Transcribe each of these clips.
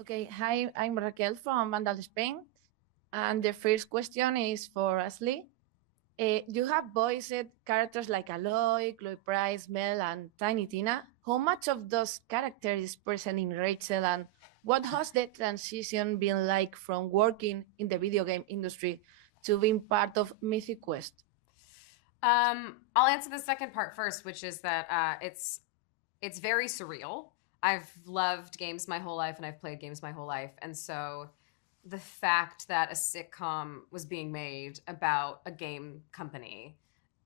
Okay, hi, I'm Raquel from Vandal, Spain. And the first question is for Ashley. You have voiced characters like Aloy, Chloe Price, Mel, and Tiny Tina. How much of those characters is present in Rachel, and what has the transition been like from working in the video game industry to being part of Mythic Quest? I'll answer the second part first, which is that it's very surreal. I've loved games my whole life, and I've played games my whole life, and so the fact that a sitcom was being made about a game company,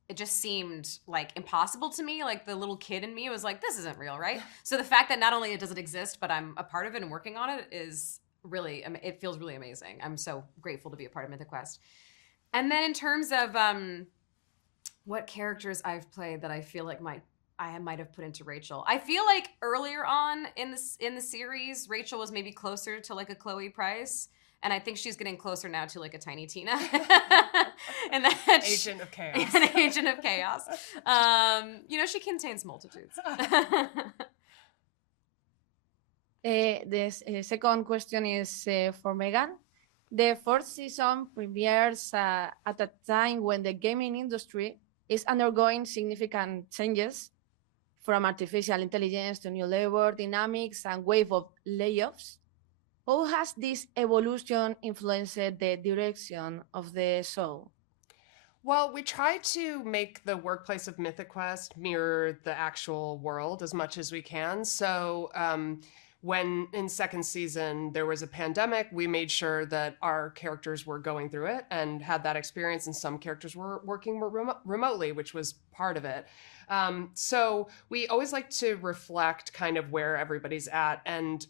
it just seemed like impossible to me. Like the little kid in me was like, this isn't real, right? So the fact that not only it doesn't exist, but I'm a part of it and working on it is really, it feels really amazing. I'm so grateful to be a part of Mythic Quest. And then in terms of what characters I've played that I feel like I might have put into Rachel. I feel like earlier on in the series, Rachel was maybe closer to like a Chloe Price, and I think she's getting closer now to like a Tiny Tina. And that agent of chaos. An agent of chaos. She contains multitudes. The second question is for Megan. The fourth season premieres at a time when the gaming industry is undergoing significant changes, from artificial intelligence to new labor dynamics and wave of layoffs. How has this evolution influenced the direction of the show? Well, we try to make the workplace of Mythic Quest mirror the actual world as much as we can. So when in second season there was a pandemic, we made sure that our characters were going through it and had that experience, and some characters were working remotely, which was part of it. So we always like to reflect kind of where everybody's at, and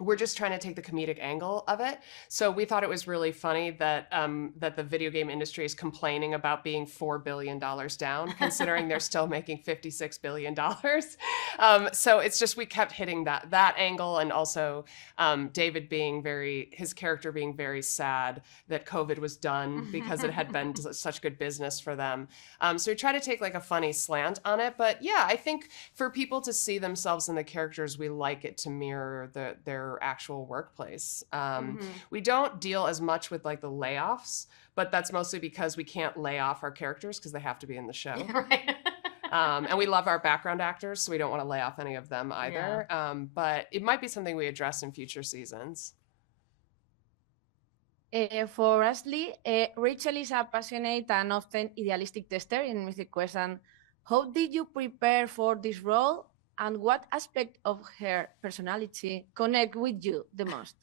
we're just trying to take the comedic angle of it. So we thought it was really funny that that the video game industry is complaining about being $4 billion down, considering they're still making $56 billion. So it's just, we kept hitting that angle, and also David his character being very sad that COVID was done because it had been such good business for them. So we try to take like a funny slant on it. But yeah, I think for people to see themselves in the characters, we like it to mirror their actual workplace. We don't deal as much with like the layoffs, but that's mostly because we can't lay off our characters because they have to be in the show. Right. And we love our background actors, so we don't want to lay off any of them either. Yeah. But it might be something we address in future seasons. For Ashley, Rachel is a passionate and often idealistic tester in Mythic Quest. And how did you prepare for this role? And what aspect of her personality connect with you the most?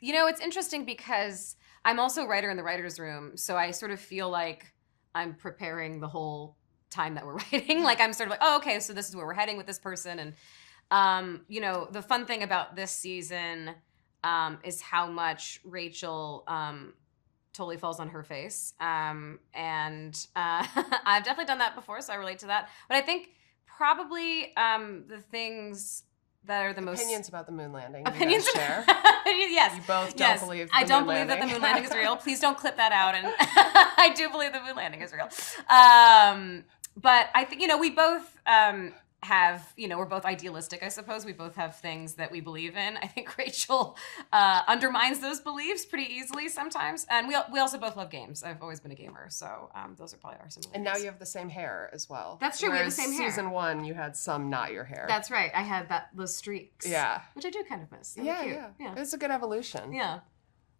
It's interesting because I'm also a writer in the writer's room, so I sort of feel like I'm preparing the whole time that we're writing. Like I'm sort of like, oh, okay, so this is where we're heading with this person. And, the fun thing about this season is how much Rachel totally falls on her face. And I've definitely done that before, so I relate to that. But I think probably the things that are the most... Opinions about the moon landing. Opinions you share. Yes. You both don't believe the I don't moon believe landing. that the moon landing is real. Please don't clip that out. And I do believe the moon landing is real. But I think, we both have, we're both idealistic, I suppose. We both have things that we believe in. I think Rachel undermines those beliefs pretty easily sometimes. And we also both love games. I've always been a gamer, so those are probably our similarities. And now you have the same hair as well. That's true. Whereas we have the same hair. Season 1, you had some not your hair. That's right. I had those streaks. Yeah. Which I do kind of miss. Yeah. It's a good evolution. Yeah.